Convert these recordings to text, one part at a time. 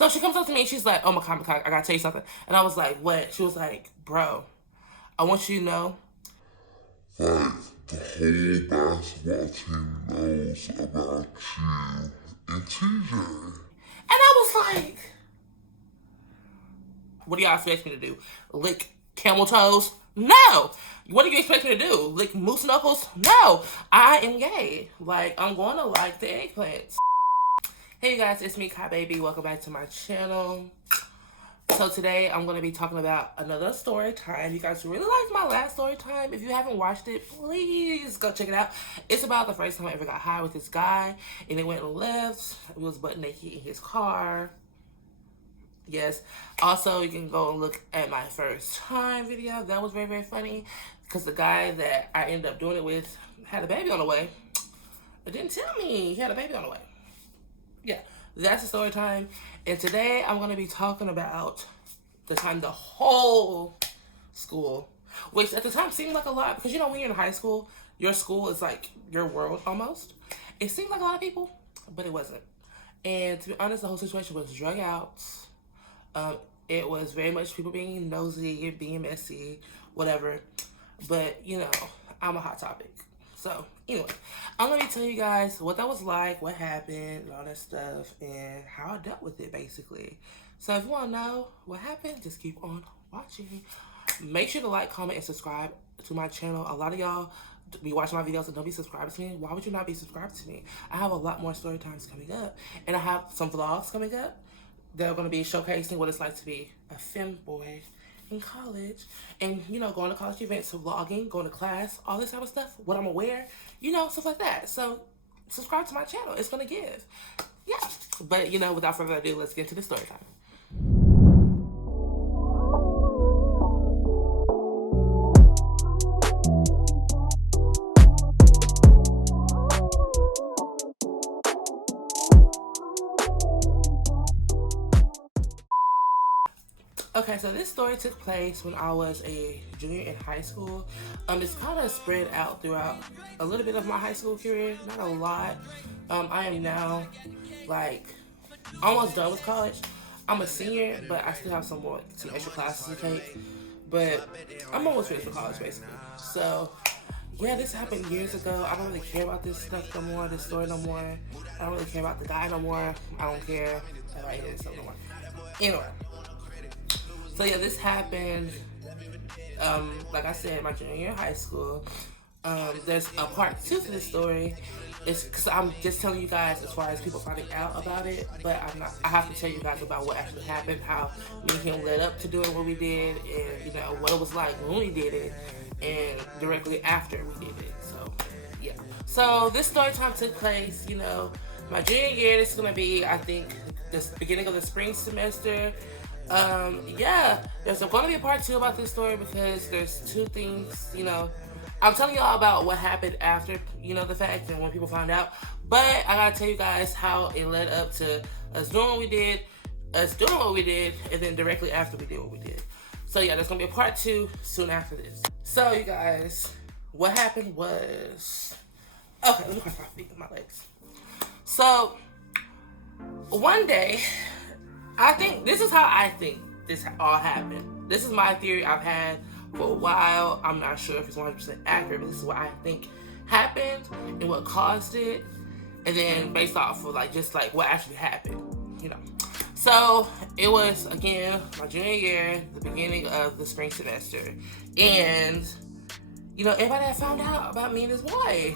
So she comes up to me and she's like, oh my God, I gotta tell you something. And I was like, what? She was like, bro, I want you to know. Like, the whole basketball team knows about you and TJ. And I was like, what do y'all expect me to do? Lick camel toes? No. What do you expect me to do? Lick moose knuckles? No. I am gay. Like, I'm going to like the eggplants. Hey you guys, it's me, Itskhibaby. Welcome back to my channel. So today I'm going to be talking about another story time. You guys really liked my last story time. If you haven't watched it, please go check it out. It's about the first time I ever got high with this guy, and it went left. He was butt naked in his car. Yes. Also, you can go and look at my first time video. That was very, very funny because the guy that I ended up doing it with had a baby on the way. It didn't tell me he had a baby on the way. Yeah, that's the story time. And today I'm going to be talking about the time the whole school, which at the time seemed like a lot because, you know, when you're in high school, your school is like your world almost. It seemed like a lot of people, but it wasn't. And to be honest, the whole situation was drug out. It was very much people being nosy, being messy, whatever. But, you know, I'm a hot topic. So, anyway, I'm going to tell you guys what that was like, what happened, and all that stuff, and how I dealt with it, basically. So, if you want to know what happened, just keep on watching. Make sure to like, comment, and subscribe to my channel. A lot of y'all be watching my videos and don't be subscribed to me. Why would you not be subscribed to me? I have a lot more story times coming up, and I have some vlogs coming up. They're going to be showcasing what it's like to be a femboy in college and, you know, going to college events, vlogging, going to class, all this type of stuff, what I'm aware, you know, stuff like that. So subscribe to my channel. It's going to give. Yeah. But, you know, without further ado, let's get into the story time. Okay, so this story took place when I was a junior in high school. It's kind of spread out throughout a little bit of my high school career, not a lot. I am now, like, almost done with college. I'm a senior, but I still have some extra classes to take. But I'm almost finished with college, basically. So, yeah, this happened years ago. I don't really care about this stuff no more, this story no more. I don't really care about the guy no more. I don't care about any of this stuff no more. Anyway. So yeah, this happened, like I said, my junior year in high school. There's a part 2 to this story. It's because I'm just telling you guys as far as people finding out about it, but I have to tell you guys about what actually happened, how me and him led up to doing what we did, and, you know, what it was like when we did it, and directly after we did it. So, yeah. So this story time took place, you know, my junior year. This is going to be, I think, the beginning of the spring semester. Yeah, there's going to be a part 2 about this story because there's 2 things, you know. I'm telling y'all about what happened after, you know, the fact and when people found out. But I got to tell you guys how it led up to us doing what we did, and then directly after we did what we did. So yeah, there's going to be a part 2 soon after this. So you guys, what happened was, okay, let me cross my feet and my legs. So, one day, I think this is how I think this all happened. This is my theory I've had for a while. I'm not sure if it's 100% accurate, but this is what I think happened and what caused it. And then based off of just what actually happened, you know. So it was, again, my junior year, the beginning of the spring semester. And, you know, everybody had found out about me and this boy.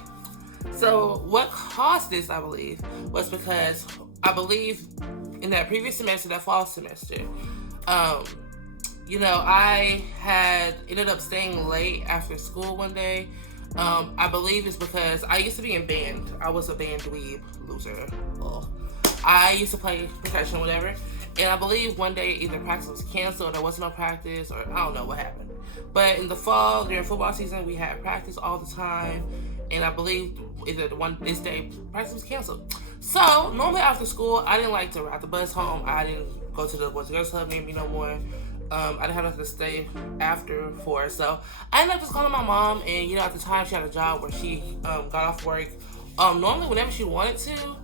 So what caused this, I believe, was because I believe in that previous semester, that fall semester, you know, I had ended up staying late after school one day. I believe it's because I used to be in band. I was a band dweeb loser. Ugh. I used to play percussion, whatever. And I believe one day either practice was canceled or there wasn't no practice, or I don't know what happened. But in the fall, during football season, we had practice all the time. And I believe either this day practice was canceled. So normally after school, I didn't like to ride the bus home. I didn't go to the Boys and Girls Club near me no more. I didn't have nothing to stay after for. So I ended up just calling my mom, and, you know, at the time she had a job where she got off work. Normally whenever she wanted to,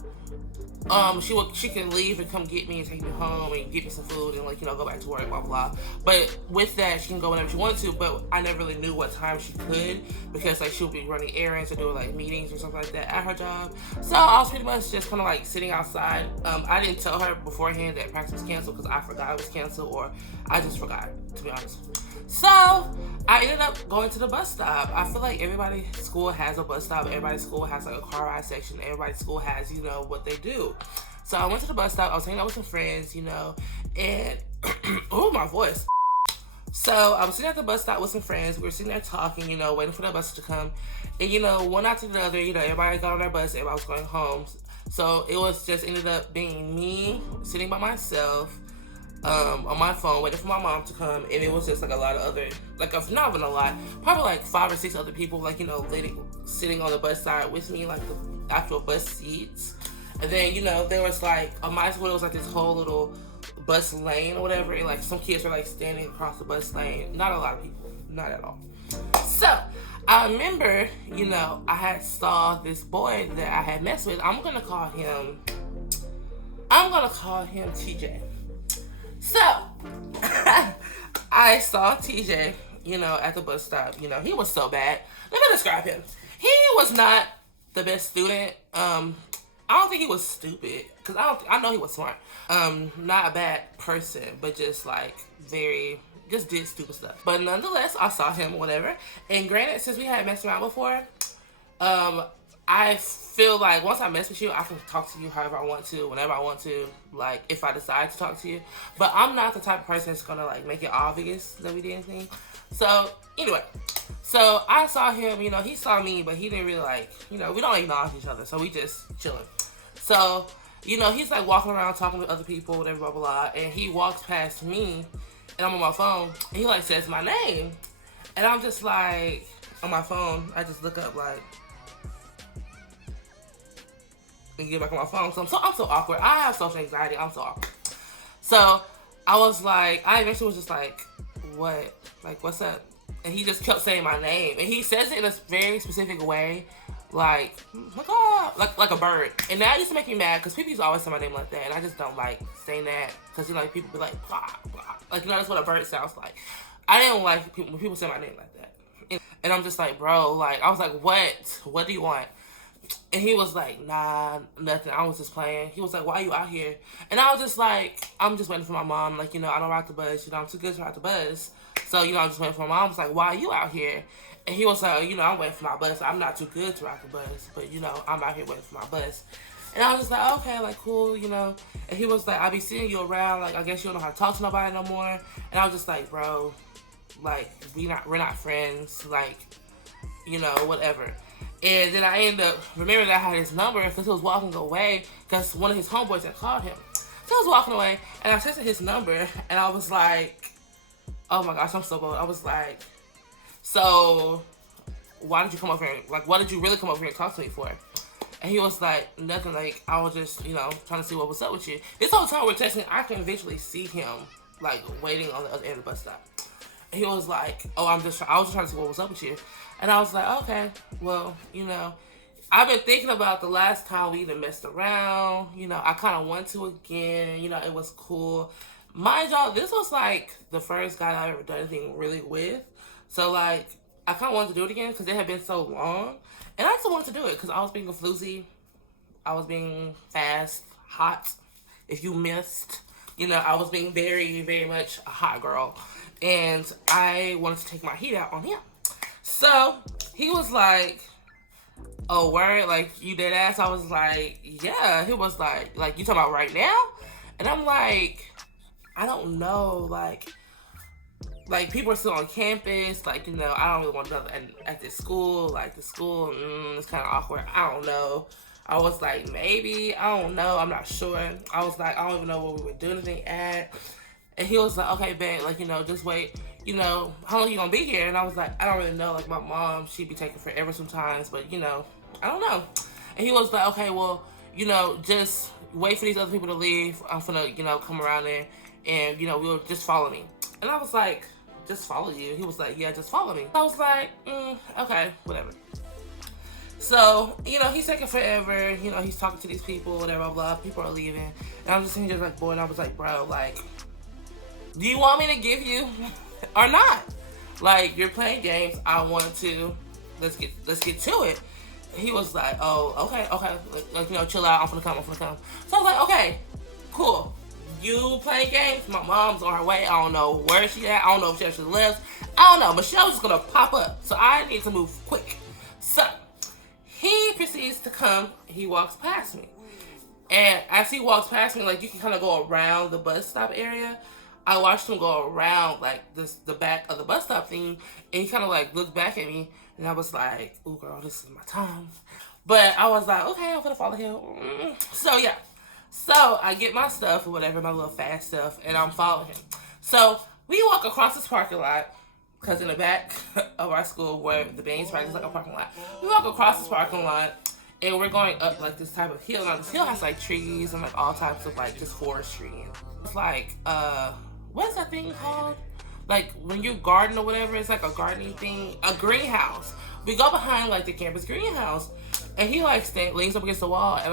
she can leave and come get me and take me home and get me some food and like, you know, go back to work, blah blah. But with that, she can go whenever she wanted to. But I never really knew what time she could, because like she'll be running errands or doing like meetings or something like that at her job. So I was pretty much just kind of like sitting outside. I didn't tell her beforehand that practice was canceled because I forgot it was canceled, or I just forgot, to be honest. So I ended up going to the bus stop. I feel like everybody's school has a bus stop. Everybody's school has like a car ride section. Everybody's school has, you know, what they do. So I went to the bus stop. I was hanging out with some friends, you know, and oh, my voice. So I was sitting at the bus stop with some friends. We were sitting there talking, you know, waiting for the bus to come. And, you know, one after the other, you know, everybody got on their bus. Everybody was going home. So it was just ended up being me sitting by myself on my phone waiting for my mom to come. And it was just like a lot of other, like, not even a lot, probably like 5 or 6 other people, like, you know, sitting on the bus side with me, like the actual bus seats. And then, you know, there was like, on my school, it was like this whole little bus lane or whatever. And like some kids were like standing across the bus lane. Not a lot of people, not at all. So I remember, you know, I had saw this boy that I had messed with. I'm gonna call him TJ. So I saw TJ, you know, at the bus stop. You know, he was so bad. Let me describe him. He was not the best student. I don't think he was stupid, because I know he was smart. Not a bad person, but just like just did stupid stuff. But nonetheless, I saw him, whatever. And granted, since we had messed around before, I feel like once I mess with you, I can talk to you however I want to, whenever I want to, like if I decide to talk to you. But I'm not the type of person that's gonna like make it obvious that we did anything. So anyway, so I saw him, you know, he saw me, but he didn't really like, you know, we don't acknowledge each other, so we just chilling. So, you know, he's like walking around talking to other people, whatever, blah, blah, blah, and he walks past me, and I'm on my phone, and he like says my name, and I'm just like, on my phone, I just look up like, and get back on my phone. So I'm so awkward. I have social anxiety. I'm so awkward. So I was like, I eventually was just like, what? Like, what's up? And he just kept saying my name. And he says it in a very specific way. Like, like a bird. And that used to make me mad, because people used to always say my name like that. And I just don't like saying that. Because, you know, like, people be like, blah, blah. Like, you know, that's what a bird sounds like. I didn't like when people say my name like that. And I'm just like, bro, like, I was like, what? What do you want? And he was like, nah, nothing. I was just playing. He was like, why are you out here? And I was just like, I'm just waiting for my mom. Like, you know, I don't ride the bus. You know, I'm too good to ride the bus. So, you know, I'm just waiting for my mom. I was like, why are you out here? And he was like, you know, I'm waiting for my bus. I'm not too good to ride the bus. But, you know, I'm out here waiting for my bus. And I was just like, okay, like, cool, you know. And he was like, I be seeing you around. Like, I guess you don't know how to talk to nobody no more. And I was just like, bro, like, we're not friends. Like, you know, whatever. And then I ended up remembering that I had his number because he was walking away, because one of his homeboys had called him. So I was walking away, and I texted his number, and I was like, oh my gosh, I'm so bold. I was like, so why did you come over here? Like, what did you really come over here and talk to me for? And he was like, nothing, like, I was just, you know, trying to see what was up with you. This whole time we're texting, I can visually see him, like, waiting on the other end of the bus stop. And he was like, oh, I was just trying to see what was up with you. And I was like, okay, well, you know, I've been thinking about the last time we even messed around. You know, I kind of want to again. You know, it was cool. Mind y'all, this was like the first guy I've ever done anything really with. So, like, I kind of wanted to do it again because it had been so long. And I just wanted to do it because I was being a floozy. I was being fast, hot, if you missed. You know, I was being very, very much a hot girl. And I wanted to take my heat out on him. So he was like, oh, word? Like, you dead ass? I was like, yeah. He was like, you talking about right now? And I'm like, I don't know. Like people are still on campus. Like, you know, I don't really want to know at this school. Like, the school, it's kind of awkward. I don't know. I was like, maybe. I don't know. I'm not sure. I was like, I don't even know where we were doing anything at. And he was like, okay, bet, like, you know, just wait. You know, how long you gonna be here? And I was like, I don't really know. Like, my mom, she'd be taking forever sometimes, but, you know, I don't know. And he was like, okay, well, you know, just wait for these other people to leave. I'm gonna, you know, come around there and, you know, we'll just follow me. And I was like, just follow you? He was like, yeah, just follow me. I was like, okay, whatever. So, he's taking forever. He's talking to these people, whatever, blah, blah. People are leaving. And I'm just sitting there like, boy, and I was like, bro, like, do you want me to give you or not? Like, you're playing games. I want to. Let's get to it. He was like, oh, okay. Like, chill out. I'm gonna come. So I was like, okay, cool. You playing games? My mom's on her way. I don't know where she at. I don't know if she actually lives. I don't know. Michelle's just gonna pop up. So I need to move quick. So he proceeds to come. He walks past me. And as he walks past me, like, you can kind of go around the bus stop area. I watched him go around, like, the back of the bus stop thing. And he kind of, like, looked back at me. And I was like, ooh, girl, this is my time. But I was like, okay, I'm gonna follow him. So, yeah. So, I get my stuff or whatever, my little fast stuff, and I'm following him. So, we walk across this parking lot, because in the back of our school, where the Baines practice, like a parking lot, we walk across this parking lot, and we're going up, like, this type of hill. Now, this hill has, like, trees and, like, all types of, like, just forestry. It's like, what's that thing called? Like, when you garden or whatever, it's like a gardening thing, a greenhouse. We go behind, like, the campus greenhouse, and he, like, leans up against the wall, and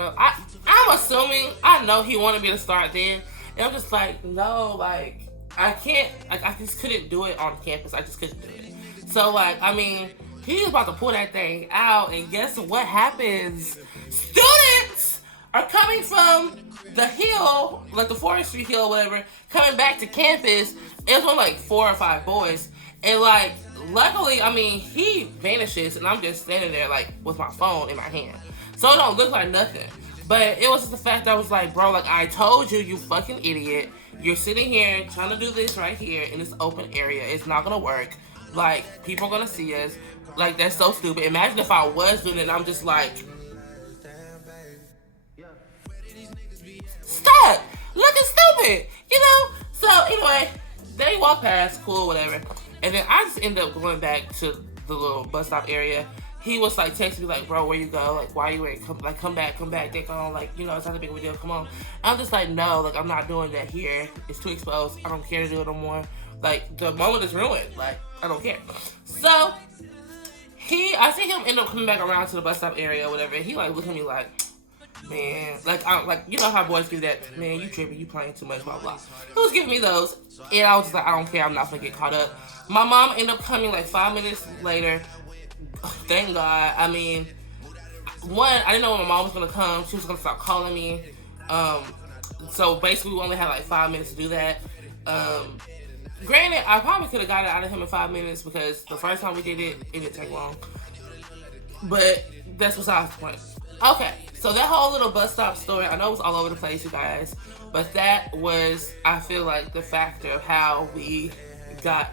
I'm assuming, I know he wanted me to start then, and I'm just like, no, like, I can't, like, I just couldn't do it on campus. I just couldn't do it. So, like, I mean, he's about to pull that thing out, and guess what happens? Students are coming from the hill, like the forestry hill or whatever, coming back to campus. It was only like 4 or 5 boys. And, like, luckily, I mean, he vanishes, and I'm just standing there, like, with my phone in my hand. So it don't look like nothing. But it was just the fact that I was like, bro, like, I told you, you fucking idiot. You're sitting here trying to do this right here in this open area. It's not gonna work. Like, people are gonna see us. Like, that's so stupid. Imagine if I was doing it, I'm just like, stop! Looking stupid! So, anyway, they walk past, cool, whatever. And then I just end up going back to the little bus stop area. He was like texting me like, bro, where you go? Like, why you wait? Come back. They go, like, it's not a big deal. Come on. I'm just like, no, like, I'm not doing that here. It's too exposed. I don't care to do it no more. Like, the moment is ruined. Like, I don't care. So I see him end up coming back around to the bus stop area or whatever. He like look at me like, man, like, how boys do that. Man, you tripping, you playing too much, blah blah. He was giving me those, and I was just like, I don't care. I'm not gonna get caught up. My mom ended up coming like 5 minutes later. Thank God. I mean, I didn't know when my mom was gonna come. She was gonna start calling me. So basically, we only had like 5 minutes to do that. Granted, I probably could have got it out of him in 5 minutes because the first time we did it, it didn't take long. But that's besides the point. Okay, so that whole little bus stop story, I know it was all over the place, you guys, but that was, I feel like, the factor of how we got.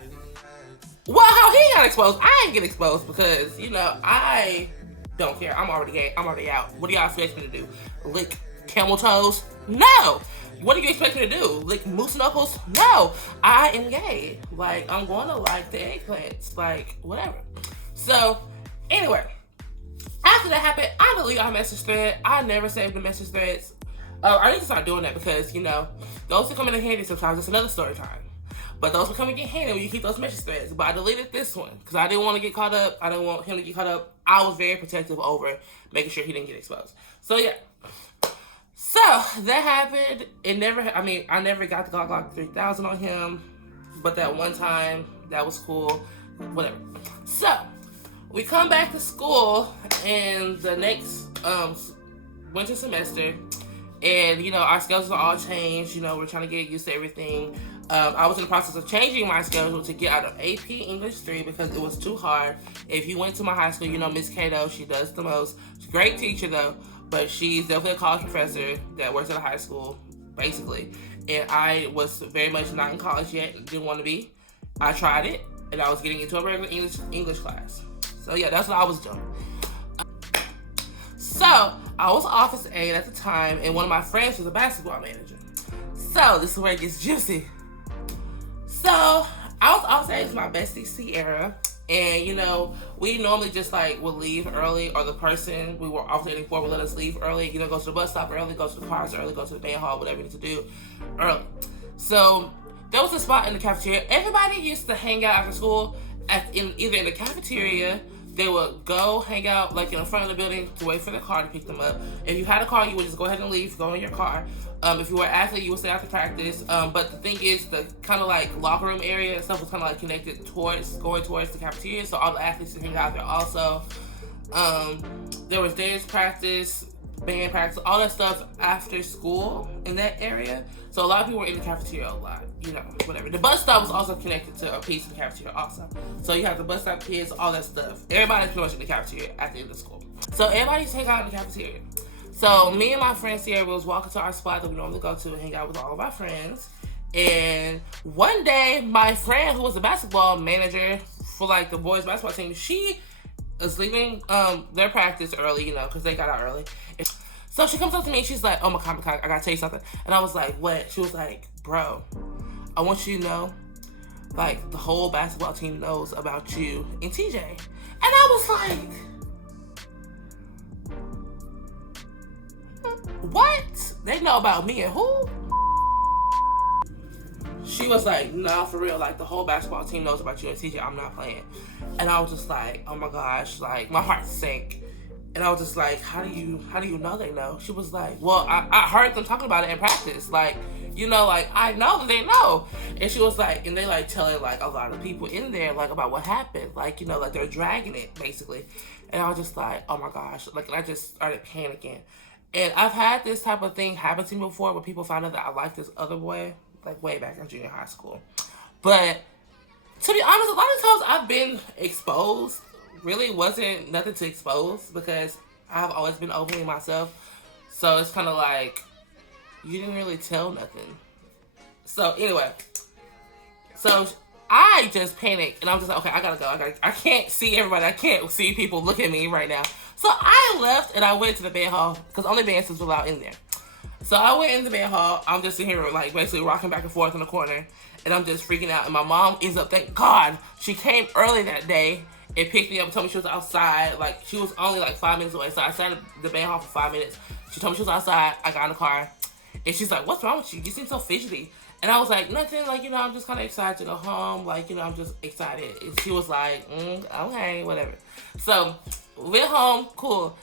Well, how he got exposed. I didn't get exposed because, I don't care. I'm already gay. I'm already out. What do y'all expect me to do? Lick camel toes? No. What do you expect me to do? Lick moose knuckles? No. I am gay. Like, I'm going to like the eggplants. Like, whatever. So, anyway. After that happened, I deleted our message thread. I never saved the message threads. I need to start doing that because, those who come in handy sometimes. It's another story time. But those will come and get handy when you keep those message threads. But I deleted this one because I didn't want to get caught up. I didn't want him to get caught up. I was very protective over making sure he didn't get exposed. So, yeah. So, that happened. I never got the Glock 3000 on him. But that one time, that was cool. Whatever. So, we come back to school in the next winter semester. And, our schedules are all changed. We're trying to get used to everything. I was in the process of changing my schedule to get out of AP English 3 because it was too hard. If you went to my high school, Miss Cato, she does the most. She's a great teacher, though, but she's definitely a college professor that works at a high school, basically. And I was very much not in college yet, didn't want to be. I tried it, and I was getting into a regular English class. So, yeah, that's what I was doing. So, I was office aide at the time, and one of my friends was a basketball manager. So, this is where it gets juicy. So, I was office aide with my bestie, Sierra, and, we normally just, would leave early, or the person we were alternating for would let us leave early, go to the bus stop early, go to the cars early, go to the band hall, whatever you need to do early. So, there was a spot in the cafeteria. Everybody used to hang out after school either in the cafeteria, they would go hang out like in the front of the building to wait for the car to pick them up. If you had a car, you would just go ahead and leave, go in your car. If you were an athlete, you would stay after practice. But the thing is, the kind of like locker room area and stuff was kind of like connected going towards the cafeteria, so all the athletes would hang out there also. There was dance practice, band practice, all that stuff after school in that area. So a lot of people were in the cafeteria a lot, whatever. The bus stop was also connected to a piece of the cafeteria also. So you have the bus stop kids, all that stuff. Everybody's pretty much in the cafeteria at the end of school. So everybody's hanging out in the cafeteria. So me and my friend Sierra was walking to our spot that we normally go to and hang out with all of our friends. And one day, my friend, who was the basketball manager for like the boys basketball team, she was leaving their practice early, because they got out early. So she comes up to me and she's like, oh my God, I gotta tell you something. And I was like, what? She was like, bro, I want you to know, like, the whole basketball team knows about you and TJ. And I was like, what? They know about me and who? She was like, nah, for real, like, the whole basketball team knows about you and TJ, I'm not playing. And I was just like, oh my gosh, like, my heart sank. And I was just like, how do you know they know? She was like, well, I heard them talking about it in practice. Like, like, I know that they know. And she was like, and they like telling like a lot of people in there, like, about what happened. Like, like they're dragging it, basically. And I was just like, oh my gosh. Like, and I just started panicking. And I've had this type of thing happen to me before where people found out that I liked this other boy, like way back in junior high school. But to be honest, a lot of times I've been exposed. Really wasn't nothing to expose because I've always been openly myself. So it's kind of like, you didn't really tell nothing. So anyway, so I just panicked and I'm just like, okay, I gotta go. I can't see everybody. I can't see people look at me right now. So I left and I went to the band hall because only dancers were allowed in there. So I went in the band hall. I'm just sitting here like basically rocking back and forth in the corner and I'm just freaking out. And my mom ends up, thank God, she came early that day and picked me up and told me she was outside. Like, she was only like 5 minutes away. So I sat at the band hall for 5 minutes. She told me she was outside. I got in the car. And she's like, what's wrong with you? You seem so fidgety. And I was like, nothing. Like, I'm just kind of excited to go home. Like, I'm just excited. And she was like, okay, whatever. So, went home. Cool.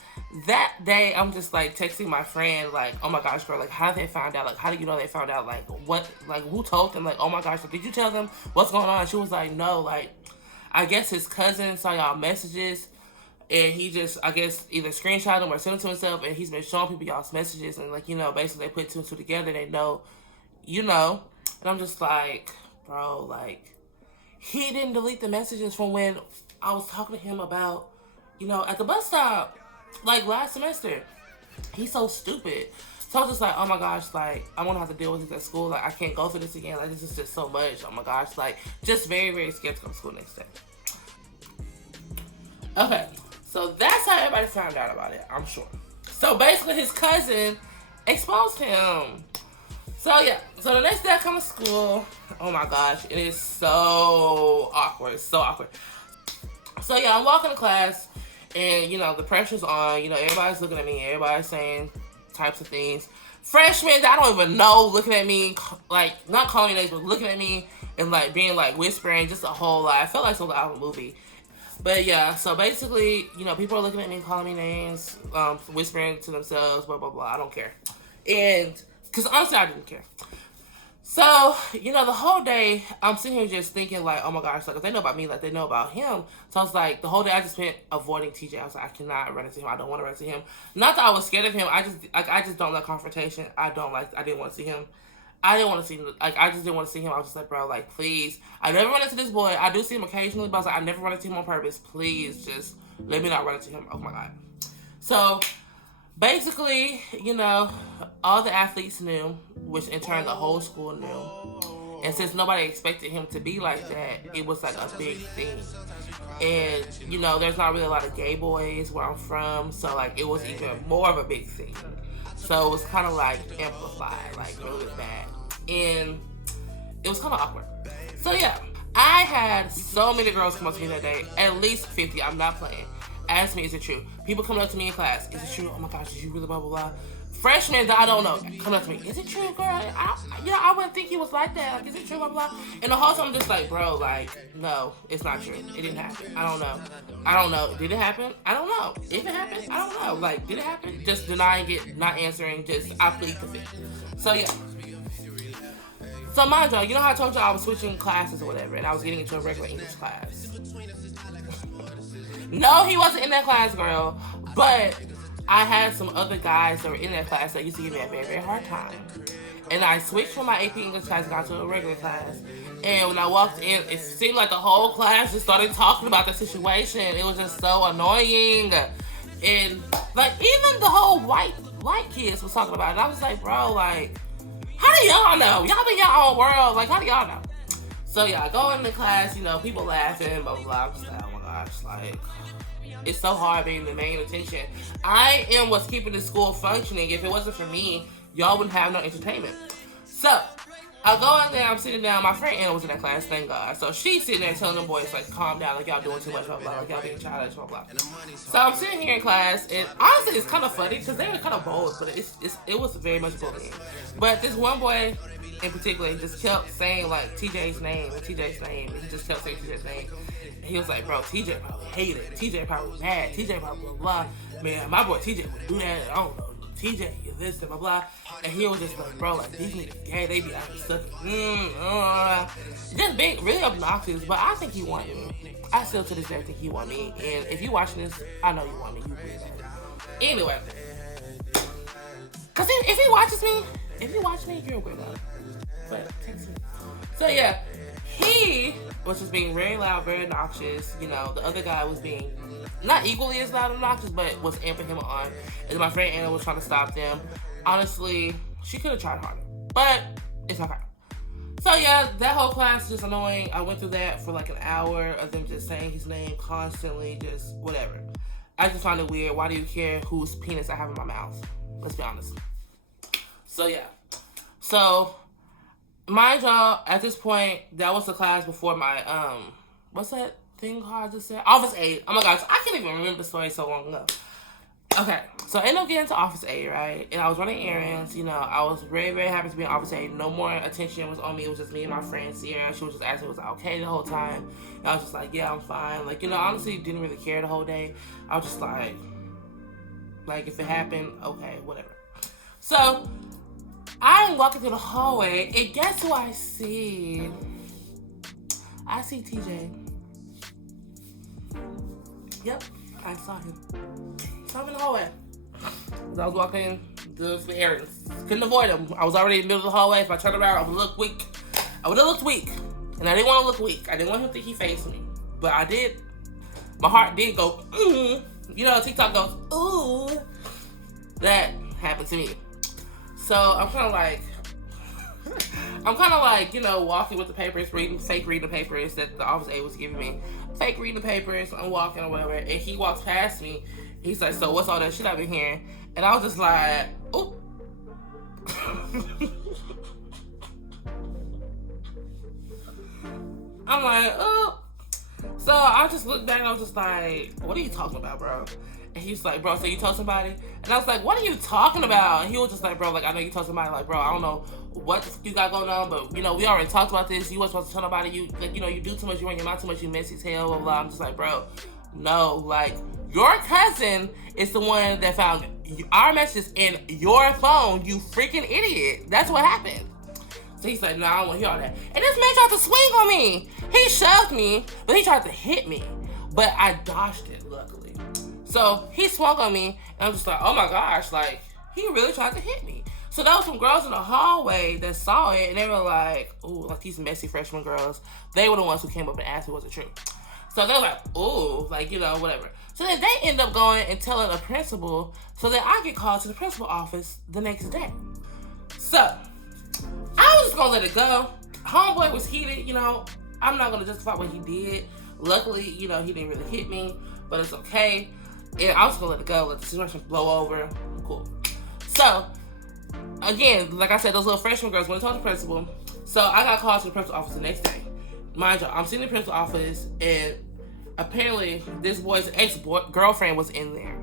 That day, I'm just, like, texting my friend, like, oh, my gosh, girl, like, how did they find out? Like, how do you know they found out? Like, what? Like, who told them? Like, oh, my gosh, like, did you tell them what's going on? And she was like, no, like, I guess his cousin saw y'all messages and he just, I guess, either screenshot them or sent them to himself and he's been showing people y'all's messages and like, basically they put two and two together. They know, And I'm just like, bro, like, he didn't delete the messages from when I was talking to him about, at the bus stop, like last semester. He's so stupid. So I was just like, oh my gosh, like, I won't have to deal with this at school. Like, I can't go through this again. Like, this is just so much. Oh my gosh, like, just very, very scared to go to school next day. Okay, so that's how everybody found out about it, I'm sure. So basically, his cousin exposed him. So yeah, so the next day I come to school. Oh my gosh, it is so awkward, so awkward. So yeah, I'm walking to class, and the pressure's on. Everybody's looking at me. Everybody's saying types of things. Freshmen that I don't even know looking at me, like, not calling me names, but looking at me and like being like whispering, just a whole lot. I felt like something out of a movie. But yeah, so basically, people are looking at me, calling me names, whispering to themselves, blah, blah, blah. I don't care. And, because honestly, I didn't care. So, the whole day, I'm sitting here just thinking, like, oh my gosh, like, if they know about me, like, they know about him. So I was like, the whole day I just spent avoiding TJ. I was like, I cannot run into him. I don't want to run into him. Not that I was scared of him. I just don't like confrontation. I didn't want to see him. I didn't want to see him. Like, I just didn't want to see him. I was just like, bro, like, please. I never run into this boy. I do see him occasionally, but I was like, I never run into him on purpose. Please, just let me not run into him. Oh my God. So, basically, all the athletes knew, which in turn the whole school knew. And since nobody expected him to be like that, it was like a big thing. And, there's not really a lot of gay boys where I'm from, so like it was even more of a big thing. So it was kind of like amplified, like really bad. And it was kind of awkward. So yeah, I had so many girls come up to me that day, at least 50, I'm not playing. Ask me, is it true? People coming up to me in class, is it true? Oh my gosh, did you really blah, blah, blah? freshmen that I don't know come up to me. Is it true, girl? I wouldn't think he was like that. Like, is it true? Blah blah. And the whole time I'm just like, bro, like, no, it's not true. It didn't happen. I don't know. Did it happen? I don't know. If it happened, I don't know. Like, did it happen? Just denying it, not answering. Just I plead the fifth. So yeah. So mind you know how I told y'all I was switching classes or whatever, and I was getting into a regular English class. No, he wasn't in that class, girl. But I had some other guys that were in that class that used to give me a very, very hard time. And I switched from my AP English class and got to a regular class. And when I walked in, it seemed like the whole class just started talking about the situation. It was just so annoying. And, like, even the whole white kids was talking about it. And I was like, bro, like, how do y'all know? Y'all be in your own world. Like, how do y'all know? So, yeah, I go into class, you know, people laughing, blah, blah, blah. I'm just like, oh, my gosh, like, it's so hard being the main attention. I am what's keeping the school functioning. If it wasn't for me, y'all wouldn't have no entertainment. So, I go in there, I'm sitting down. My friend Anna was in that class, thank God. So she's sitting there telling them boys, like, calm down, like, y'all doing too much, blah, blah, like, y'all being childish, blah, blah. So I'm sitting here in class, and honestly, it's kind of funny, because they were kind of bold, but it was very much bullying. But this one boy, in particular, just kept saying, like, TJ's name, and he just kept saying TJ's name. And he was like, bro, TJ probably hated it. TJ probably mad. TJ probably blah, blah. Man, my boy TJ would do that. I don't know. TJ, you this, blah, blah. And he was just like, bro, like, these niggas gay. They be out here sucking. Just being really obnoxious. But I think he wanted me. I still to this day think he want me. And if you watching this, I know you want me. You weird. Anyway. Because if he watches me, you're a weirdo. But text me. So, yeah. He was just being very loud, very obnoxious. You know, the other guy was being not equally as loud and obnoxious, but was amping him on. And my friend Anna was trying to stop them. Honestly, she could have tried harder, but it's okay. So yeah, that whole class is just annoying. I went through that for like an hour of them just saying his name constantly, just whatever. I just find it weird. Why do you care whose penis I have in my mouth? Let's be honest. So yeah. So, mind y'all, at this point, that was the class before my, what's that thing called I just said? Office aid. Oh my gosh, I can't even remember the story so long ago. Okay, so I ended up getting to office aid, right? And I was running errands, you know, I was very, very happy to be in office aid. No more attention was on me. It was just me and my friend Sierra. She was just asking, was I okay the whole time? And I was just like, yeah, I'm fine. Like, you know, honestly, didn't really care the whole day. I was just like, if it happened, okay, whatever. So, I'm walking through the hallway, and guess who I see? I see TJ. Yep, I saw him. Saw him in the hallway. As I was walking the errands. Couldn't avoid him. I was already in the middle of the hallway. If I turned around, I would look weak. I would have looked weak. And I didn't want to look weak. I didn't want him to think he faced me. But I did. My heart did go, You know, TikTok goes, ooh. That happened to me. So I'm kind of like, you know, walking with the papers, fake reading the papers that the office aide was giving me. Fake reading the papers, I'm walking or whatever, and he walks past me. He's like, so what's all that shit I've been hearing? And I was just like, oop. I'm like, oh. So I just looked back and I was just like, what are you talking about, bro? And he's like, bro, so you told somebody? And I was like, what are you talking about? And he was just like, bro, like, I know you told somebody. Like, bro, I don't know what you got going on, but, you know, we already talked about this. You weren't supposed to tell nobody. You, like, you know, you do too much. You run your mouth too much. You messy as hell, blah, blah. I'm just like, bro, no. Like, your cousin is the one that found our messages in your phone, you freaking idiot. That's what happened. So he's like, no, I don't want to hear all that. And this man tried to swing on me. He shoved me, but he tried to hit me. But I dodged it, luckily. So he swung on me, and I'm just like, oh my gosh, like, he really tried to hit me. So there was some girls in the hallway that saw it, and they were like, ooh, like these messy freshman girls. They were the ones who came up and asked me, was it true? So they were like, ooh, like, you know, whatever. So then they end up going and telling a principal, so that I get called to the principal office the next day. So I was just gonna let it go. Homeboy was heated, you know. I'm not gonna justify what he did. Luckily, you know, he didn't really hit me, but it's okay. And I was gonna let it go, let the situation blow over. Cool. So, again, like I said, those little freshman girls went to talk to the principal. So I got called to the principal office the next day. Mind you, I'm sitting in the principal office, and apparently this boy's ex-girlfriend was in there.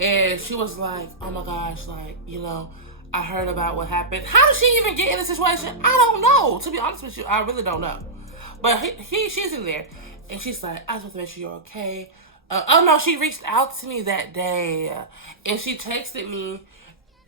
And she was like, oh my gosh, like, you know, I heard about what happened. How did she even get in this situation? I don't know. To be honest with you, I really don't know. But she's in there. And she's like, I just want to make sure you're okay. Oh no, she reached out to me that day. And she texted me.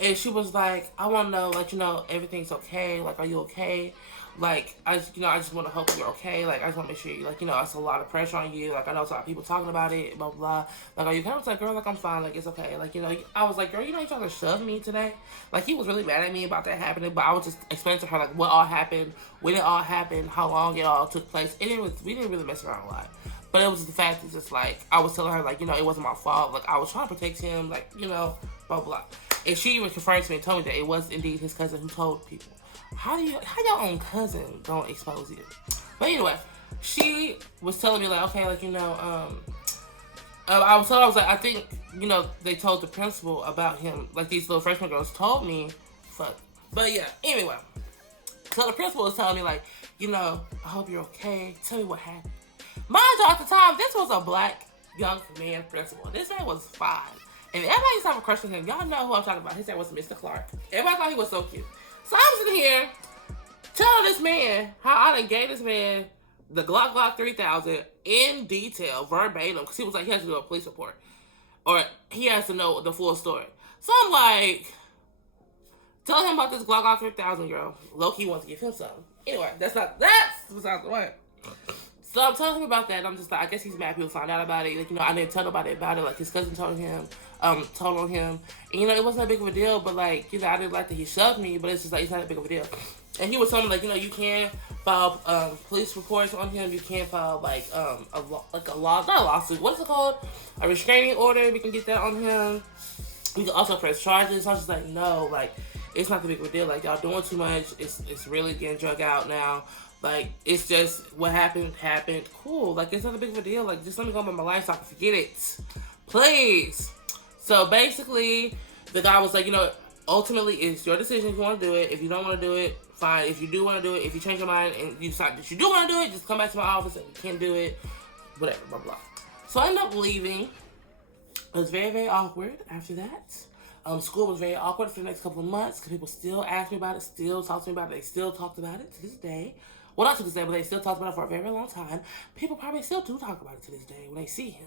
And she was like, I want to know, like, you know, everything's okay. Like, are you okay? Like, I just want to hope you're okay. Like, I just want to make sure, like, you know, it's a lot of pressure on you. Like, I know it's a lot of people talking about it, blah, blah. Like, are you kind of like, girl, like, I'm fine. Like, it's okay. Like, you know, I was like, girl, you know, you trying to shove me today? Like, he was really mad at me about that happening. But I was just explaining to her, like, what all happened, when it all happened, how long it all took place. We didn't really mess around a lot. But it was the fact that just, like, I was telling her, like, you know, it wasn't my fault. Like, I was trying to protect him, like, you know, blah, blah. And she even confirmed to me and told me that it was indeed his cousin who told people. How your own cousin don't expose you? But anyway, she was telling me, like, okay, like, you know, I was like, I think, you know, they told the principal about him. Like, these little freshman girls told me. Fuck. But yeah, anyway. So the principal was telling me, like, you know, I hope you're okay. Tell me what happened. Mind you, at the time, this was a black young man principal. This man was 5. And everybody used to have a crush on him. Y'all know who I'm talking about. His name was Mr. Clark. Everybody thought he was so cute. So I'm sitting here telling this man how I done gave this man the Glock 3000 in detail, verbatim, because he was like, he has to do a police report. Or he has to know the full story. So I'm like, tell him about this Glock 3000, girl. Low-key wants to give him something. Anyway, that's besides the point. So I'm telling him about that, and I'm just like, I guess he's mad people find out about it. Like, you know, I didn't tell nobody about it. Like, his cousin told on him. And, you know, it wasn't that big of a deal, but, like, you know, I didn't like that he shoved me, but it's just, like, it's not that big of a deal. And he was telling me, like, you know, you can file police reports on him. You can file, like, not a lawsuit. What's it called? A restraining order. We can get that on him. We can also press charges. So I was just like, no, like, it's not that big of a deal. Like, y'all doing too much. It's really getting drug out now. Like, it's just, what happened. Cool. Like, it's not a big of a deal. Like, just let me go about my life so I can forget it. Please. So, basically, the guy was like, you know, ultimately, it's your decision if you want to do it. If you don't want to do it, fine. If you do want to do it, if you change your mind and you decide that you do want to do it, just come back to my office and we can do it. Whatever, blah, blah. So, I ended up leaving. It was very, very awkward after that. School was very awkward for the next couple of months because people still asked me about it, still talked to me about it. They still talked about it to this day. Well, not to this day, but they still talked about it for a very, very long time. People probably still do talk about it to this day when they see him.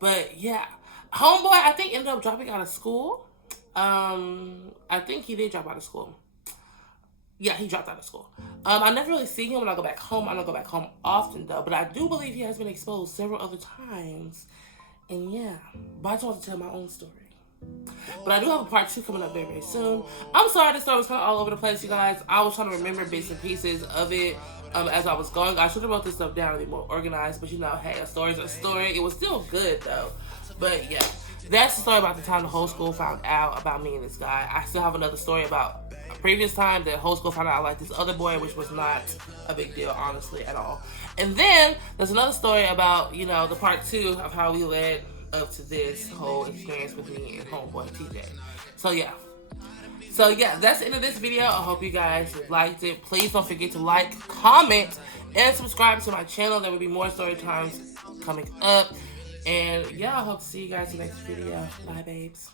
But, yeah. Homeboy, I think, ended up dropping out of school. I think he did drop out of school. Yeah, he dropped out of school. I never really see him when I go back home. I don't go back home often, though. But I do believe he has been exposed several other times. And, yeah. But I just want to tell my own story. But I do have a part 2 coming up very, very soon. I'm sorry this story was kind of all over the place, you guys. I was trying to remember bits and pieces of it as I was going. I should have wrote this stuff down to be more organized. But, you know, hey, a story's a story. It was still good, though. But, yeah. That's the story about the time the whole school found out about me and this guy. I still have another story about a previous time that the whole school found out I liked this other boy, which was not a big deal, honestly, at all. And then there's another story about, you know, the part 2 of how we led up to this whole experience with me and homeboy TJ. So yeah, that's the end of this video. I hope you guys liked it. Please don't forget to like, comment, and subscribe to my channel. There will be more story times coming up. And yeah, I hope to see you guys in the next video. Bye, babes.